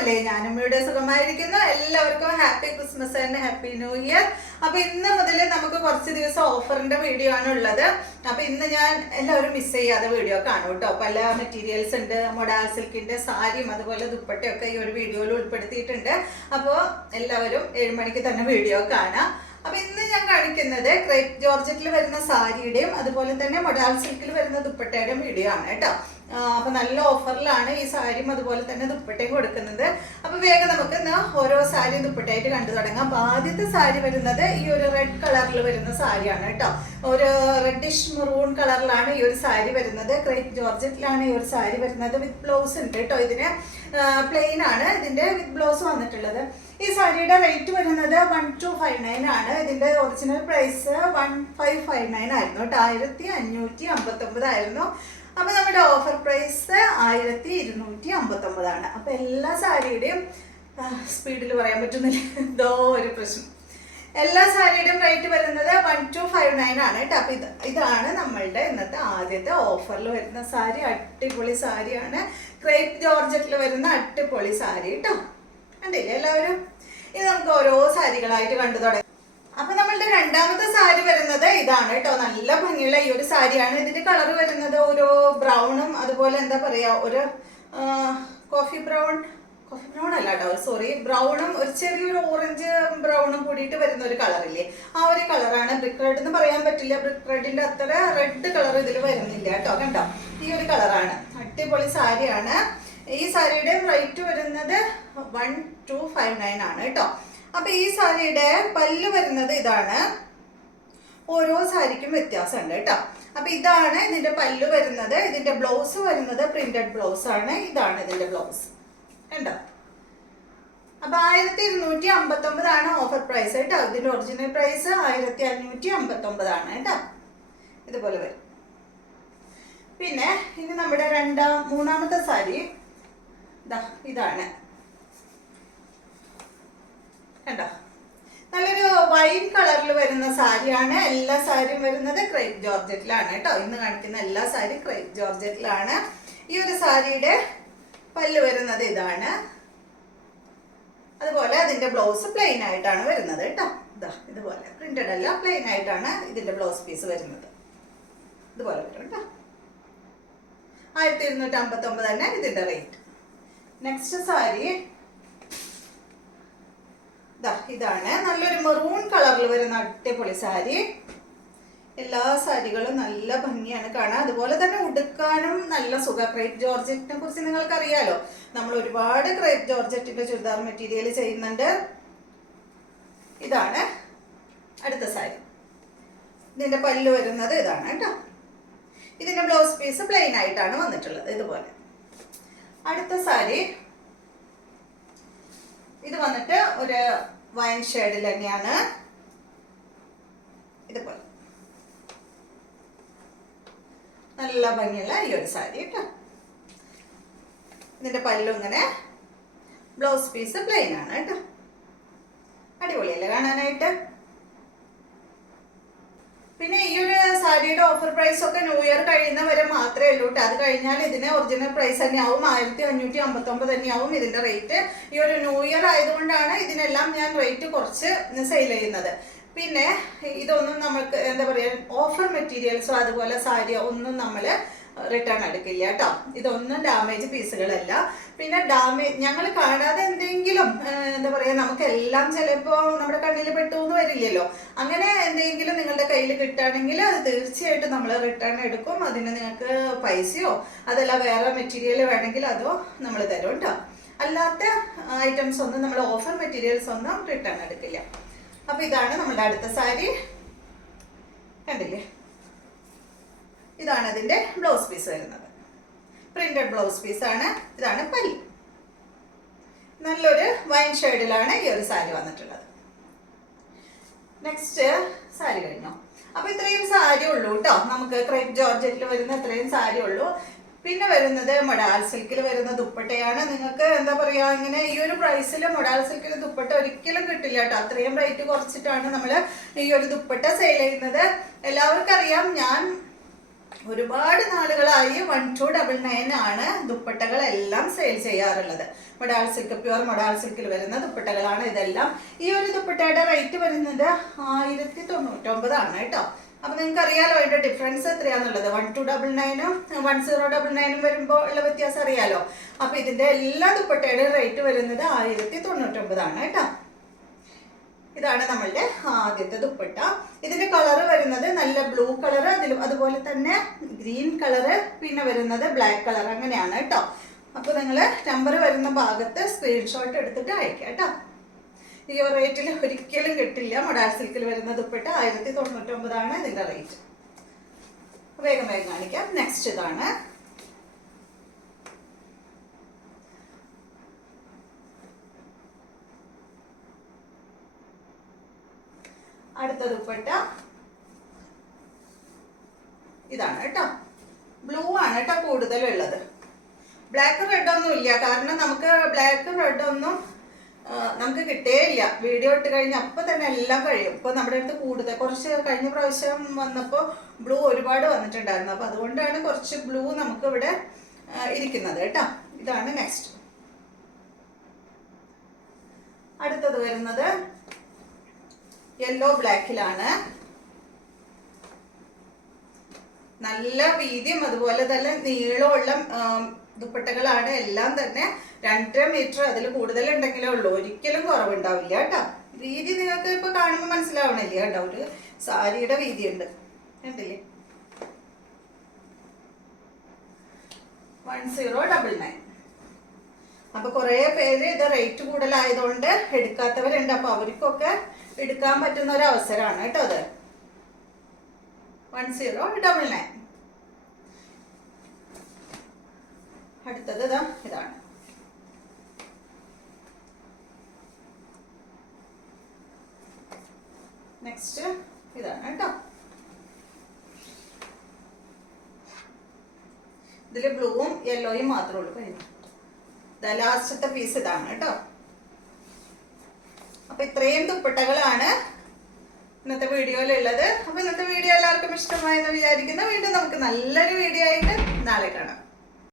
സുഖമല്ലേ? ഞാനും ഇവിടെ സുഖമായിരിക്കുന്നു. എല്ലാവർക്കും happy Christmas and happy new year. അപ്പൊ ഇന്ന് മുതൽ നമുക്ക് കുറച്ച് ദിവസം ഓഫറിന്റെ വീഡിയോ ആണ് ഉള്ളത്. അപ്പൊ ഇന്ന് ഞാൻ എല്ലാവരും മിസ് ചെയ്യാതെ വീഡിയോ കാണും കേട്ടോ. പല മെറ്റീരിയൽസ് ഉണ്ട്, മൊഡാൽ സിൽക്കിന്റെ സാരിയും അതുപോലെ ദുപ്പട്ടയൊക്കെ ഈ ഒരു വീഡിയോയിൽ ഉൾപ്പെടുത്തിയിട്ടുണ്ട്. അപ്പോൾ എല്ലാവരും 7 മണിക്ക് തന്നെ വീഡിയോ കാണാം. അപ്പൊ ഇന്ന് ഞാൻ കാണിക്കുന്നത് ക്രേപ്പ് ജോർജറ്റിൽ വരുന്ന സാരിയുടെയും അതുപോലെ തന്നെ മൊഡാൽ സിൽക്കിൽ വരുന്ന ദുപ്പട്ടയുടെയും വീഡിയോ ആണ് കേട്ടോ. അപ്പൊ നല്ല ഓഫറിലാണ് ഈ സാരിയും അതുപോലെ തന്നെ ദുപ്പട്ടയും കൊടുക്കുന്നത്. അപ്പൊ വേഗം നമുക്ക് ഇന്ന് ഓരോ സാരിയും ദുപ്പട്ടയായിട്ട് കണ്ടു തുടങ്ങാം. അപ്പൊ ആദ്യത്തെ സാരി വരുന്നത് ഈ ഒരു റെഡ് കളറിൽ വരുന്ന സാരിയാണ് കേട്ടോ. ഒരു റെഡിഷ് മെറൂൺ കളറിലാണ് ഈ ഒരു സാരി വരുന്നത്. ക്രേപ്പ് ജോർജറ്റിലാണ് ഈ ഒരു സാരി വരുന്നത്. വിത്ത് ബ്ലൗസ് ഉണ്ട് കേട്ടോ. ഇതിന് പ്ലെയിൻ ആണ് ഇതിന്റെ വിത്ത് ബ്ലൗസ് വന്നിട്ടുള്ളത്. ഈ സാരിയുടെ റേറ്റ് വരുന്നത് 1259 ആണ്. ഇതിന്റെ ഒറിജിനൽ പ്രൈസ് 1559 ആയിരുന്നു കേട്ടോ. 1559 ആയിരുന്നു. അപ്പൊ നമ്മുടെ ഓഫർ പ്രൈസ് 1259 ആണ്. അപ്പൊ എല്ലാ സാരിയുടെയും സ്പീഡിൽ പറയാൻ പറ്റുന്നില്ല, എന്തോ ഒരു പ്രശ്നം. എല്ലാ സാരിയുടെയും റേറ്റ് വരുന്നത് 1259 ആണ് കേട്ടോ. അപ്പൊ ഇതാണ് നമ്മളുടെ ഇന്നത്തെ ആദ്യത്തെ ഓഫറിൽ വരുന്ന സാരി. അടിപൊളി സാരിയാണ്. ക്രേപ്പ് ജോർജറ്റിൽ വരുന്ന അടിപൊളി സാരി കേട്ടോ. കണ്ടില്ലേ എല്ലാവരും? ഇത് നമുക്ക് ഓരോ സാരികളായിട്ട് കണ്ടു തുടങ്ങാം. അപ്പൊ നമ്മളുടെ രണ്ടാമത്തെ സാരി വരുന്നത് ഇതാണ് കേട്ടോ. നല്ല ഭംഗിയുള്ള ഈ ഒരു സാരിയാണ്. ഇതിന്റെ കളർ വരുന്നത് ഒരു ബ്രൗണും അതുപോലെ എന്താ പറയാ, ഒരു കോഫി ബ്രൗൺ അല്ല കേട്ടോ, സോറി, ബ്രൗണും ഒരു ചെറിയൊരു ഓറഞ്ച് ബ്രൗണും കൂടിയിട്ട് വരുന്ന ഒരു കളറില്ലേ, ആ ഒരു കളറാണ്. ബ്രിക്ക് റെഡ് എന്ന് പറയാൻ പറ്റില്ല, ബ്രിക്ക് റെഡിന്റെ അത്ര റെഡ് കളർ ഇതിൽ വരുന്നില്ല കേട്ടോ. കണ്ടോ, ഈ ഒരു കളറാണ്. അടിപൊളി സാരിയാണ്. ഈ സാരിയുടെ റേറ്റ് വരുന്നത് 1259 ആണ് കേട്ടോ. അപ്പൊ ഈ സാരിയുടെ പല്ല് വരുന്നത് ഇതാണ്. ഓരോ സാരിക്കും വ്യത്യാസമുണ്ട് കേട്ടോ. അപ്പൊ ഇതാണ് ഇതിന്റെ പല്ല് വരുന്നത്. ഇതിന്റെ ബ്ലൗസ് വരുന്നത് പ്രിന്റഡ് ബ്ലൗസ് ആണ്. ഇതാണ് ഇതിന്റെ ബ്ലൗസ് കണ്ടോ. അപ്പൊ 1259 ആണ് ഓഫർ പ്രൈസ് കേട്ടോ. ഇതിന്റെ ഒറിജിനൽ പ്രൈസ് 1559 ആണ് കേട്ടോ. ഇതുപോലെ വരും. പിന്നെ ഇനി നമ്മുടെ മൂന്നാമത്തെ സാരി ഇതാണ് കണ്ടോ. നല്ലൊരു വൈൻ കളറിൽ വരുന്ന സാരിയാണ്. എല്ലാ സാരിയും വരുന്നത് ക്രേപ്പ് ജോർജറ്റിലാണ് കേട്ടോ. ഇന്ന് കാണിക്കുന്ന എല്ലാ സാരിയും ക്രേപ്പ് ജോർജറ്റിലാണ്. ഈ ഒരു സാരിയുടെ പല്ല് വരുന്നത് ഇതാണ്. അതുപോലെ അതിന്റെ ബ്ലൗസ് പ്ലെയിൻ ആയിട്ടാണ് വരുന്നത് കേട്ടോ. ഇതുപോലെ പ്രിന്റഡ് അല്ല, പ്ലെയിൻ ആയിട്ടാണ് ഇതിന്റെ ബ്ലൗസ് പീസ് വരുന്നത്. ഇതുപോലെ വരും കേട്ടോ. 1259 തന്നെ ഇതിന്റെ റേറ്റ്. നെക്സ്റ്റ് സാരി ഇതാണ്. നല്ലൊരു മെറൂൺ കളറിൽ വരുന്ന അടിപൊളി സാരി. എല്ലാ സാരികളും നല്ല ഭംഗിയാണ് കാണാൻ. അതുപോലെ തന്നെ ഉടുക്കാനും നല്ല സുഖം. ക്രേപ്പ് ജോർജറ്റിനെ കുറിച്ച് നിങ്ങൾക്ക് അറിയാലോ. നമ്മൾ ഒരുപാട് ക്രേപ്പ് ജോർജറ്റിന്റെ ചുരിദാർ മെറ്റീരിയൽ ചെയ്യുന്നുണ്ട്. ഇതാണ് അടുത്ത സാരി. ഇതിന്റെ പല്ല് വരുന്നത് ഇതാണ് കേട്ടോ. ഇതിന്റെ ബ്ലൗസ് പീസ് പ്ലെയിൻ ആയിട്ടാണ് വന്നിട്ടുള്ളത്. ഇതുപോലെ. അടുത്ത സാരി ഇത് വന്നിട്ട് ഒരു വൈൻ ഷെയ്ഡിൽ തന്നെയാണ്. ഇതുപോലെ നല്ല ഭംഗിയുള്ള ഈ ഒരു സാരി കേട്ടോ. ഇതിന്റെ പല്ലും ഇങ്ങനെ, ബ്ലൗസ് പീസ് പ്ലെയിൻ ആണ് കേട്ടോ. അടിപൊളിയല്ലേ കാണാനായിട്ട്? പിന്നെ ഈ ഒരു സാരിയുടെ ഓഫർ പ്രൈസ് ഒക്കെ ന്യൂ ഇയർ കഴിയുന്നവരെ മാത്രമേ ഉള്ളൂ കേട്ടോ. അത് കഴിഞ്ഞാൽ ഇതിന് ഒറിജിനൽ പ്രൈസ് തന്നെയാവും. 1559 തന്നെയാവും ഇതിന്റെ റേറ്റ്. ഈ ഒരു ന്യൂ ഇയർ ആയതുകൊണ്ടാണ് ഇതിനെല്ലാം ഞാൻ റേറ്റ് കുറച്ച് സെയിൽ ചെയ്യുന്നത്. പിന്നെ ഇതൊന്നും നമ്മൾക്ക് എന്താ പറയുക, ഓഫർ മെറ്റീരിയൽസോ അതുപോലെ സാരിയോ ഒന്നും നമ്മൾ റിട്ടേൺ എടുക്കില്ല കേട്ടോ. ഇതൊന്നും ഡാമേജ് പീസുകളല്ല. പിന്നെ ഞങ്ങൾ കാണാതെ എന്തെങ്കിലും എന്താ പറയുക, നമുക്കെല്ലാം ചിലപ്പോൾ നമ്മുടെ കണ്ണിൽ പെട്ടു എന്ന് വരില്ലല്ലോ. അങ്ങനെ എന്തെങ്കിലും നിങ്ങളുടെ കയ്യിൽ കിട്ടുകയാണെങ്കിൽ അത് തീർച്ചയായിട്ടും നമ്മൾ റിട്ടേൺ എടുക്കും. അതിന് നിങ്ങൾക്ക് പൈസയോ അതല്ല വേറെ മെറ്റീരിയൽ വേണമെങ്കിൽ അതോ നമ്മൾ തരും കേട്ടോ. അല്ലാത്ത ഐറ്റംസ് ഒന്നും, നമ്മൾ ഓഫർ മെറ്റീരിയൽസ് ഒന്നും റിട്ടേൺ എടുക്കില്ല. അപ്പൊ ഇതാണ് നമ്മുടെ അടുത്ത സാരി. കണ്ടില്ലേ? ഇതാണ് അതിന്റെ ബ്ലൗസ് പീസ് വരുന്നത്. പ്രിന്റഡ് ബ്ലൗസ് പീസാണ്. ഇതാണ് പല്ല്. നല്ലൊരു വൈൻ ഷെയ്ഡിലാണ് ഈ ഒരു സാരി വന്നിട്ടുള്ളത്. നെക്സ്റ്റ് സാരി കഴിഞ്ഞോ? അപ്പൊ ഇത്രയും സാരി ഉള്ളൂ കേട്ടോ. നമുക്ക് ക്രേപ്പ് ജോർജറ്റിൽ വരുന്ന ഇത്രയും സാരി ഉള്ളൂ. പിന്നെ വരുന്നത് മൊഡാൽ സിൽക്കിൽ വരുന്ന ദുപ്പട്ടയാണ്. നിങ്ങൾക്ക് എന്താ പറയാ, ഇങ്ങനെ ഈ ഒരു പ്രൈസിൽ മൊഡാൽ സിൽക്കിൽ ദുപ്പട്ട ഒരിക്കലും കിട്ടില്ല കേട്ടോ. അത്രയും റേറ്റ് കുറച്ചിട്ടാണ് നമ്മൾ ഈ ഒരു ദുപ്പട്ട സെയിൽ ചെയ്യുന്നത്. എല്ലാവർക്കും അറിയാം, ഞാൻ ഒരുപാട് നാളുകളായി 1299 ആണ് ദുപ്പട്ടകളെല്ലാം സെയിൽ ചെയ്യാറുള്ളത്. മൊഡാൾ സിൽക്ക്, പ്യുവർ മൊഡാൾ സിൽക്കിൽ വരുന്ന ദുപ്പട്ടകളാണ് ഇതെല്ലാം. ഈ ഒരു ദുപ്പട്ടയുടെ റേറ്റ് വരുന്നത് 1099 ആണ് കേട്ടോ. അപ്പൊ നിങ്ങൾക്ക് അറിയാലോ അതിന്റെ ഡിഫറൻസ് എത്രയാന്നുള്ളത്. 1299 1099 വരുമ്പോൾ ഉള്ള വ്യത്യാസം അറിയാലോ. അപ്പൊ ഇതിന്റെ എല്ലാ ദുപ്പട്ടയുടെയും റേറ്റ് വരുന്നത് 1099 ആണ് കേട്ടോ. ഇതാണ് നമ്മളുടെ ആദ്യത്തെ ദുപ്പട്ട. ഇതിന്റെ കളർ വരുന്നത് നല്ല ബ്ലൂ കളർ, അതുപോലെ തന്നെ ഗ്രീൻ കളറ്, പിന്നെ വരുന്നത് ബ്ലാക്ക് കളർ, അങ്ങനെയാണ് കേട്ടോ. അപ്പൊ നിങ്ങൾ നമ്പർ വരുന്ന ഭാഗത്ത് സ്ക്രീൻഷോട്ട് എടുത്തിട്ട് അയക്കാം കേട്ടോ. ഈ റേറ്റിൽ ഒരിക്കലും കിട്ടില്ല. മൊഡാൾ സിൽക്കിൽ വരുന്ന ദുപ്പട്ട 1099 ആണ് ഇതിന്റെ റേറ്റ്. വേഗം വേഗം കാണിക്കാം. നെക്സ്റ്റ് ഇതാണ്. അടുത്ത ദുപ്പട്ട ഇതാണ് കേട്ടോ. ബ്ലൂ ആണ് കേട്ടോ കൂടുതലുള്ളത്. ബ്ലാക്ക് റെഡ് ഒന്നും ഇല്ല, കാരണം നമുക്ക് ബ്ലാക്ക് റെഡ് ഒന്നും നമുക്ക് കിട്ടേയില്ല. വീഡിയോ ഇട്ട് കഴിഞ്ഞ് അപ്പം തന്നെ എല്ലാം കഴിയും. ഇപ്പൊ നമ്മുടെ അടുത്ത് കൂടുതൽ കുറച്ച് കഴിഞ്ഞ പ്രാവശ്യം വന്നപ്പോൾ ബ്ലൂ ഒരുപാട് വന്നിട്ടുണ്ടായിരുന്നു. അപ്പൊ അതുകൊണ്ടാണ് കുറച്ച് ബ്ലൂ നമുക്ക് ഇവിടെ ഇരിക്കുന്നത് കേട്ടോ. ഇതാണ് നെക്സ്റ്റ്. അടുത്തത് വരുന്നത് യെല്ലോ ബ്ലാക്കിലാണ്. നല്ല വീതിയും അതുപോലെ തന്നെ നീളമുള്ള ദുപ്പട്ടകളാണ്. എല്ലാം തന്നെ 2.5 മീറ്റർ അതിൽ കൂടുതൽ ഉണ്ടെങ്കിലേ ഉള്ളൂ, ഒരിക്കലും കുറവുണ്ടാവില്ല കേട്ടോ. വീതി നിങ്ങൾക്ക് ഇപ്പൊ കാണുമ്പോൾ മനസ്സിലാവണില്ല കേട്ടോ. ഒരു സാരിയുടെ വീതിയുണ്ട്, കണ്ടില്ലേ? 1099. അപ്പൊ കുറെ പേര് ഇത് റേറ്റ് കൂടുതലായതുകൊണ്ട് എടുക്കാത്തവരുണ്ട്. അപ്പൊ അവർക്കൊക്കെ എടുക്കാൻ പറ്റുന്ന ഒരു അവസരമാണ് കേട്ടോ അത്. 1099. അടുത്തത് ഇതാണ്. നെക്സ്റ്റ് ഇതാണ് കേട്ടോ. ഇതില് ബ്ലൂവും യെല്ലോയും മാത്രമേ ഉള്ളൂ. കഴിഞ്ഞു. ലാസ്റ്റത്തെ പീസ് ഇതാണ് കേട്ടോ. അപ്പൊ ഇത്രയും ദുപ്പട്ടകളാണ് ഇന്നത്തെ വീഡിയോയിലുള്ളത്. അപ്പൊ ഇന്നത്തെ വീഡിയോ എല്ലാവർക്കും ഇഷ്ടമായെന്ന് വിചാരിക്കുന്നു. വീണ്ടും നമുക്ക് നല്ലൊരു വീഡിയോ ആയിട്ട് നാളെ കാണാം.